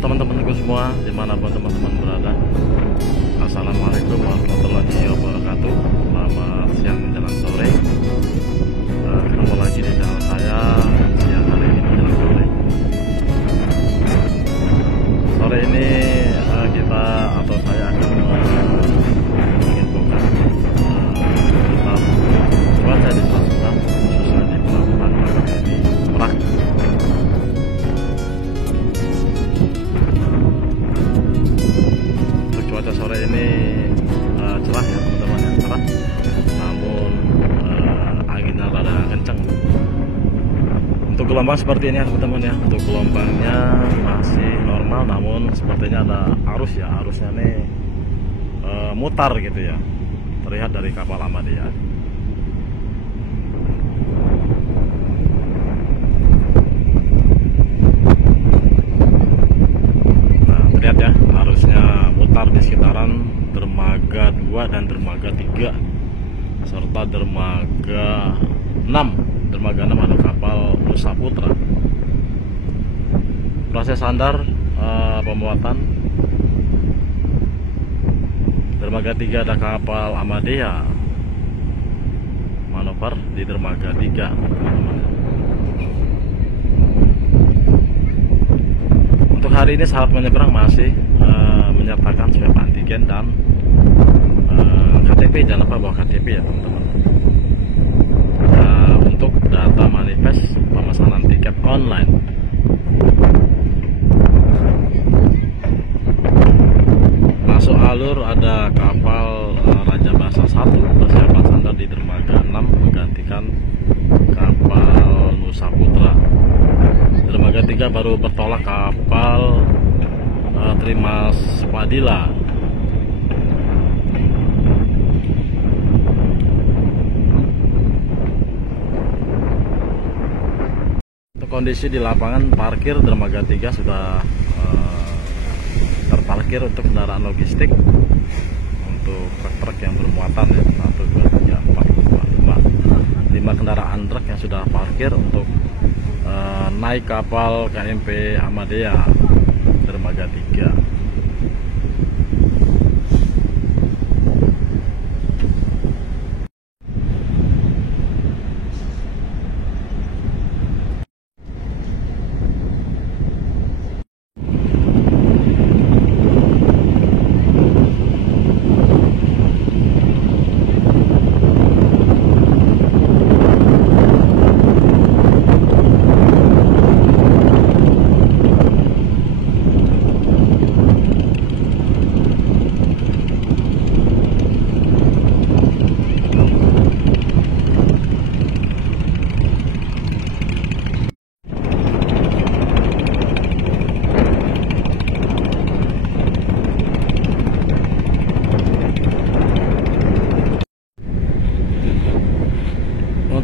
teman-temanku semua dimanapun teman-teman berada. Assalamualaikum warahmatullahi wabarakatuh. Selamat siang menjelang sore. Ketemu lagi di channel saya siang hari ini menjelang sore. Sore ini kita atau saya akan menginfokan tentang cuaca di Selat, khususnya di Pelabuhan Bakauheni Merak. Cuaca sore ini cerah ya teman-teman, yang cerah, namun anginnya rada kencang. Untuk gelombang seperti ini ya teman-teman ya, untuk gelombangnya masih normal, namun sepertinya ada arus ya, arusnya nih mutar gitu ya, terlihat dari kapal Ahmadiyah. Lihat ya, harusnya mutar di sekitaran dermaga 2 dan dermaga 3 serta dermaga 6. Dermaga 6 ada kapal Nusa Putra. Proses sandar pemuatan. Dermaga 3 ada kapal Ahmadiyah manuver di dermaga 3, teman-teman. Untuk hari ini syarat menyeberang masih menyertakan swab antigen dan KTP. Jangan lupa bawa KTP ya teman-teman. Untuk data manifest pemesanan tiket online, masuk alur ada kapal Raja Basa 1 persiapan sandar di dermaga 6 menggantikan kapal Nusa Putra. Dermaga 3 baru bertolak kapal Trimas Padilla. Untuk kondisi di lapangan parkir dermaga 3 sudah terparkir untuk kendaraan logistik, untuk truk-truk yang bermuatan ya, 1, 2, 3, 4, 5 kendaraan truk yang sudah parkir untuk naik kapal KMP Ahmadiyah dermaga 3.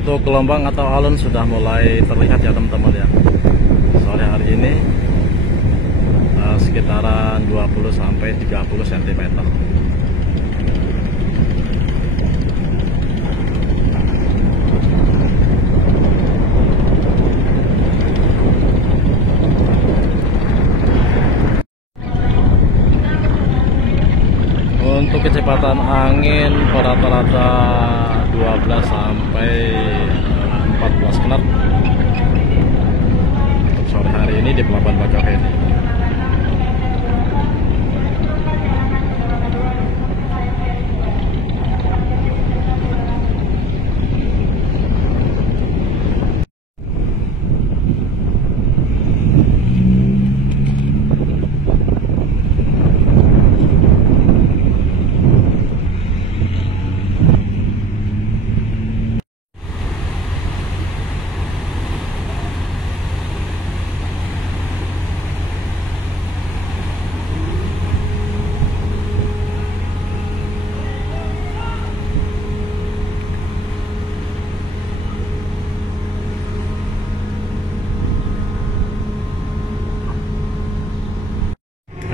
Untuk gelombang atau alun sudah mulai terlihat ya teman-teman ya. Sore hari ini sekitaran 20 sampai 30 cm. Untuk kecepatan angin rata-rata 12 sampai 14 knot untuk sore hari ini di Pelabuhan Bakauheni.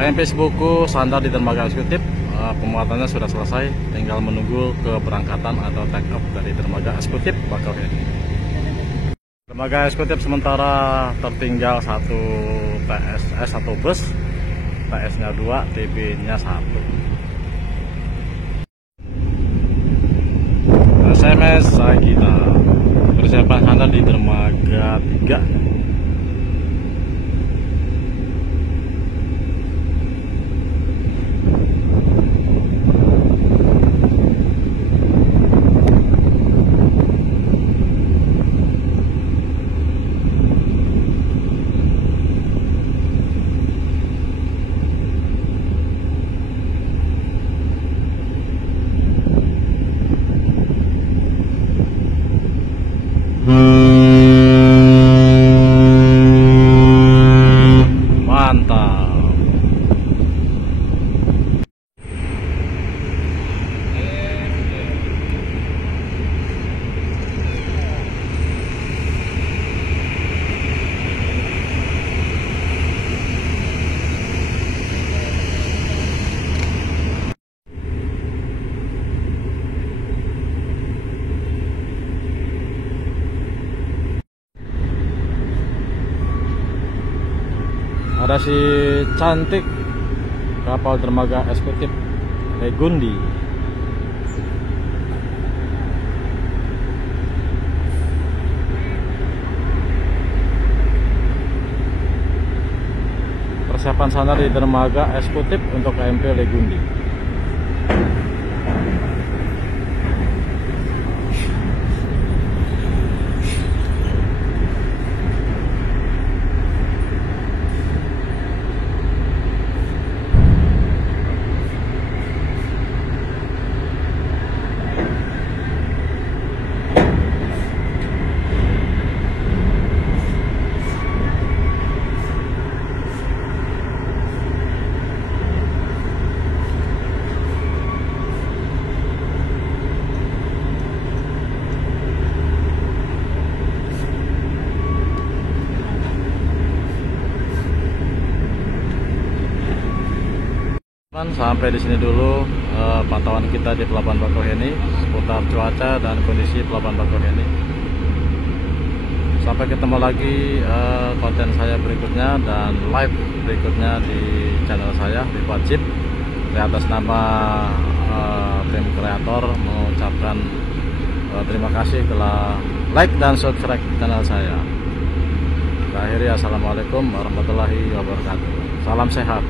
KMP Sebuku sandar di dermaga eksekutif, pemuatannya sudah selesai, tinggal menunggu keberangkatan atau take off dari dermaga eksekutif Bakauheni. Dermaga eksekutif sementara tertinggal satu PSS, satu bus ATS-nya 2, TB-nya 1. SMS Sagita. Persiapan sandar di dermaga 3. Mantap. Ada si cantik kapal dermaga eksekutif Legundi. Persiapan sandar di dermaga eksekutif untuk KMP Legundi. Sampai di sini dulu pantauan kita di Pelabuhan Bakauheni seputar cuaca dan kondisi Pelabuhan Bakauheni. Sampai ketemu lagi konten saya berikutnya dan live berikutnya di channel saya di Wajib. Di atas nama tim kreator mengucapkan terima kasih telah like dan subscribe channel saya. Akhirnya assalamualaikum warahmatullahi wabarakatuh. Salam sehat.